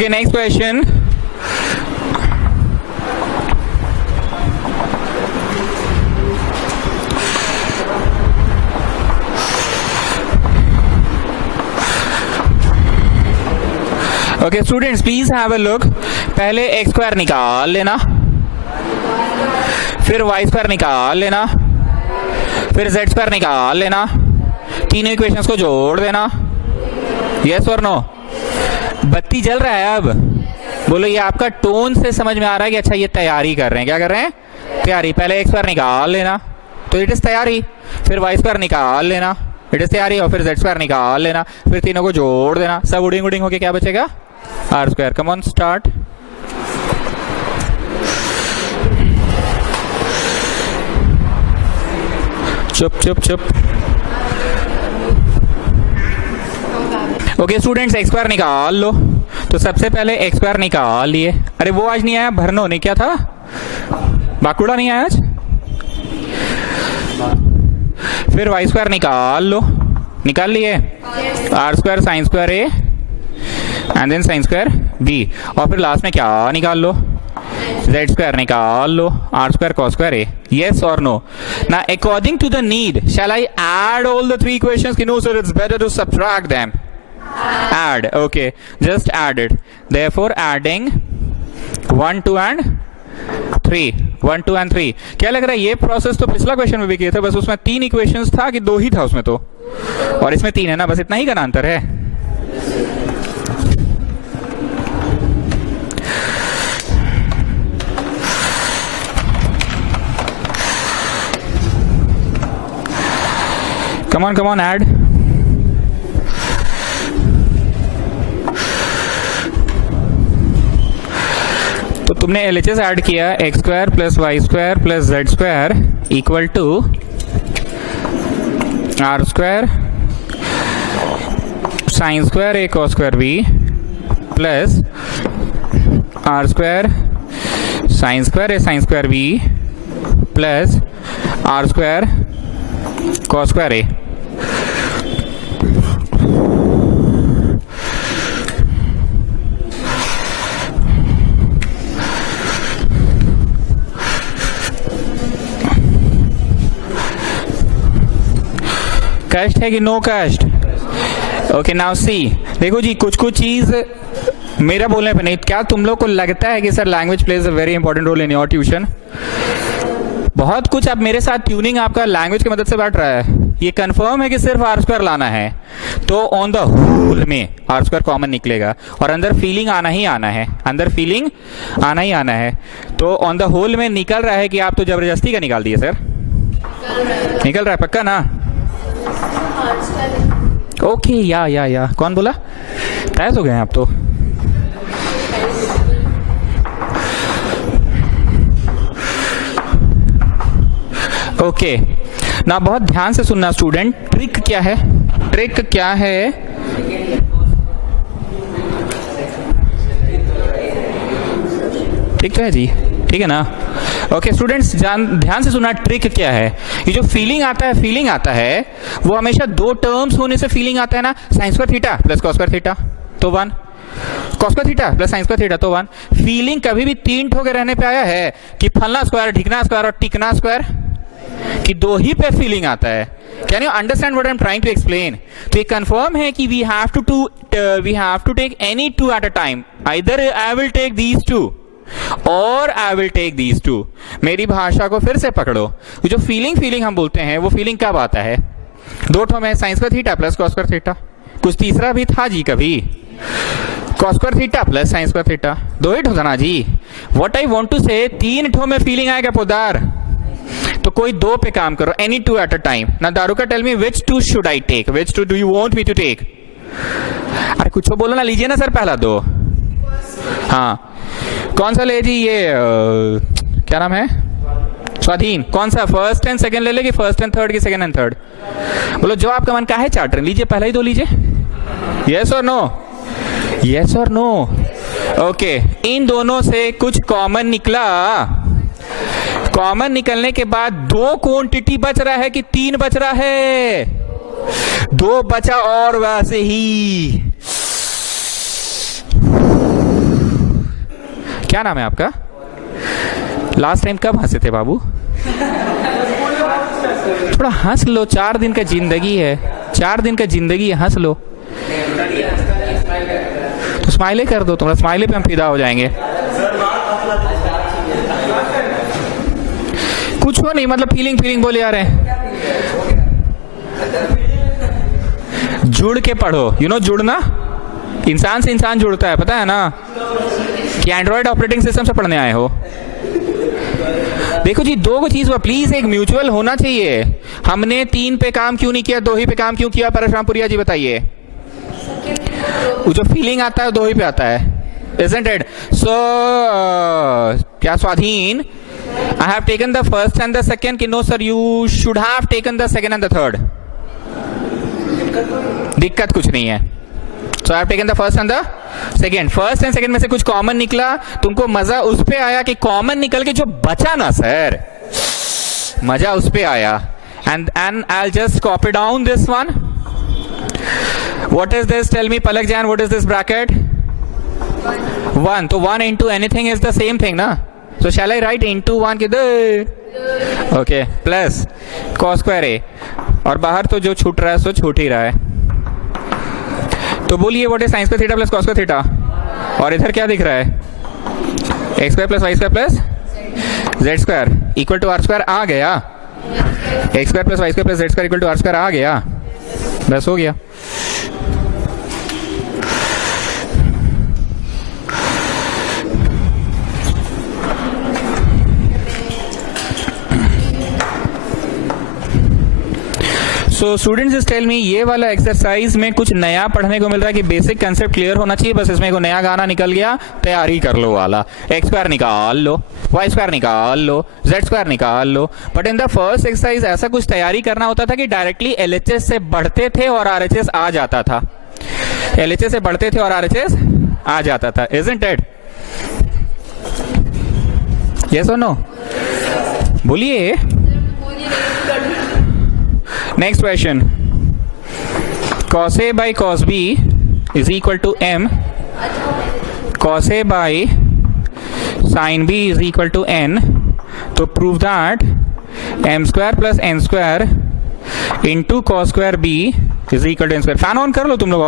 Okay, next question. Okay, students, please have a look. पहले x square निकाल लेना, फिर y स्क्वायर निकाल लेना, फिर z स्क्वायर निकाल लेना, तीनों इक्वेशंस को जोड़ देना. यस और नो? बत्ती जल रहा है अब? बोलो, ये आपका टोन से समझ में आ रहा है कि अच्छा ये तैयारी कर रहे हैं. क्या कर रहे हैं? तैयारी. पहले x स्क्वायर निकाल लेना तो इट इज तैयारी, फिर y स्क्वायर निकाल लेना, इट इज तैयारी, और फिर z स्क्वायर निकाल लेना, फिर तीनों को जोड़ देना. सब उडिंग उडिंग होके क्या बचेगा? r square. Come on, start. चुप चुप चुप. ओके स्टूडेंट्स, एक्स स्क्वायर निकाल लो. तो सबसे पहले एक्स स्क्वायर निकाल लिए. अरे वो आज नहीं आया, भरनो नहीं, क्या था, बाकुड़ा नहीं आया आज. फिर वाई स्क्वायर निकाल लो. निकाल लिए? R square sine square A and then sine square B. और फिर लास्ट में क्या निकाल लो? जेड स्क्वायर निकाल लो, R square cos square A. yes or no? Now according to the need, shall I add all the three equations? No sir, it's better to subtract them. Add. Okay, just add it. Therefore adding 1 2 and 3. 1 2 and 3. क्या लग रहा है, ये process तो पिछला question में भी किया था, बस उसमें 3 इक्वेशंस था कि 2 ही था उसमें तो, और इसमें 3 है ना, बस इतना ही का अंतर है. come on add. तो तुमने LHS ऐड किया, X square plus Y square plus Z square equal to R square sine square A cos square B plus R square sine square A sine square B plus R square cos square A. कष्ट है कि no कष्ट? Okay now see, देखो जी, कुछ कुछ चीज मेरा बोलने पे नहीं, क्या तुम लोग को लगता है कि sir language plays a very important role in your tuition? बहुत कुछ अब मेरे साथ ट्यूनिंग आपका लैंग्वेज की मदद से बैठ रहा है. ये कंफर्म है कि सिर्फ आर स्क्वायर लाना है, तो ऑन द होल में आर स्क्वायर कॉमन निकलेगा, और अंदर फीलिंग आना ही आना है, अंदर फीलिंग आना ही आना है. तो ऑन द होल में निकल रहा है कि आप तो जबरदस्ती का निकाल दिए सर? निकल रहा है पक्का ना? ओके या कौन बोला? तैस हो गए हैं आप तो. ओके ना, बहुत ध्यान से सुनना स्टूडेंट. ट्रिक क्या है? ट्रिक क्या है? ठीक तो है जी, ठीक है ना? ओके स्टूडेंट्स, ध्यान से सुनना. ट्रिक क्या है? ये जो फीलिंग आता है वो हमेशा 2 टर्म्स होने से फीलिंग आता है ना. Sine square theta plus cos square theta तो 1, cos square theta plus sine square theta तो 1. फीलिंग कभी भी 3 ठोके रहने पे आया है कि फलना स्क्वायर, ढिकना स्क्वायर और टिकना स्क्वायर, कि 2 ही पे फीलिंग आता है? Can you understand what I am trying to explain? तो ये कंफर्म है कि we have to take any 2 at a time. Either I will take these 2 और आई विल टेक दीज 2. मेरी भाषा को फिर से पकड़ो. जो फीलिंग हम बोलते हैं, वो फीलिंग कब आता है? 2 ठो में sine square theta plus cos square theta. कुछ तीसरा भी था जी कभी? Cos square theta plus sine square theta. 2 ही ठो था ना जी. व्हाट आई वांट टू से, 3 ठो में फीलिंग आएगा पोदार, तो कोई 2 पे काम करो. Any 2 at a time. ना Daruka, tell me which 2 should I take? Which 2 do you want me to take? अरे कुछ तो बोलो ना. लीजिए ना सर पहला 2. हाँ, कौन सा ले जी? ये क्या नाम है? स्वाधीन. कौन सा, फर्स्ट एंड सेकंड ले लेगी? फर्स्ट एंड थर्ड की सेकंड एंड थर्ड? बोलो जो आपका मन का है चार्ट. लीजिए पहला ही 2 लीजिए. यस और नो? यस और नो? ओके, इन दोनों से कुछ कॉमन निकला. कॉमन निकलने के बाद 2 क्वांटिटी बच रहा है कि 3 बच रहा है? 2 बचा, और वैसे ही क्या नाम है आपका? लास्ट टाइम कब हंसे थे बाबू? थोड़ा हंस लो, 4 दिन का जिंदगी है, 4 दिन का जिंदगी है, हंस लो। तो स्माइले कर दो, तुम्हारा स्माइले पे हम फिदा हो जाएंगे। कुछ हो नहीं, मतलब फीलिंग बोले आ रहे हैं। जुड़ के पढ़ो, जुड़ना, इंसान से इंसान जुड़ता है, पता है ना? कि एंड्रॉइड ऑपरेटिंग सिस्टम से पढ़ने आए हो। देखो जी, 2 चीज हुआ, प्लीज एक म्यूचुअल होना चाहिए। हमने 3 पे काम क्यों नहीं किया, 2 ही पे काम क्यों किया? परशुरामपुरिया जी बताइए। वो जो फीलिंग आता है 2 ही पे आता है, isn't it? So क्या स्वाधीन? I have taken the first and the second. कि no sir, you should have taken the second and the third. दिक्कत कुछ नहीं है। So I have taken the first and the second. First and second में से कुछ common निकला, तुमको मजा उस पे आया कि कॉमन निकल के जो बचा ना सर, मजा उस पे आया। And I'll just copy down this one. What is this? Tell me, Palak Jan, what is this bracket? 1. तो 1 into anything is the same thing ना? So shall I write into 1 किधर? Okay. Plus cos square a, और बाहर तो जो छूट रहा है सो छूट ही रहा है। तो बोलिए what is sin square theta plus cos square theta? और इधर क्या दिख रहा है? x square plus y square plus z square equal to r square आ गया। x square plus y square plus z square equal to r square आ गया। बस हो गया। So students just tell me, ये वाला एक्सरसाइज में कुछ नया पढ़ने को मिल रहा है कि बेसिक कंसेप्ट क्लियर होना चाहिए, बस इसमें को नया गाना निकल गया, तैयारी कर लो वाला। एक्स स्क्वायर निकाल लो, वाई स्क्वायर निकाल लो, जेड स्क्वायर निकाल लो। But in the first exercise ऐसा कुछ तैयारी करना होता था कि डायरेक्टली एलएचएस से बढ़ते थे और आरएचएस आ जाता था। एलएचएस से बढ़ते थे और आरएचएस आ जाता था, इजंट इट? यस और नो? बोलिए। Next question. Cos A by cos B is equal to M. Cos A by sin B is equal to N. तो prove that M square plus N square into cos square B is equal to N square. Fan on कर लो तुम लोग।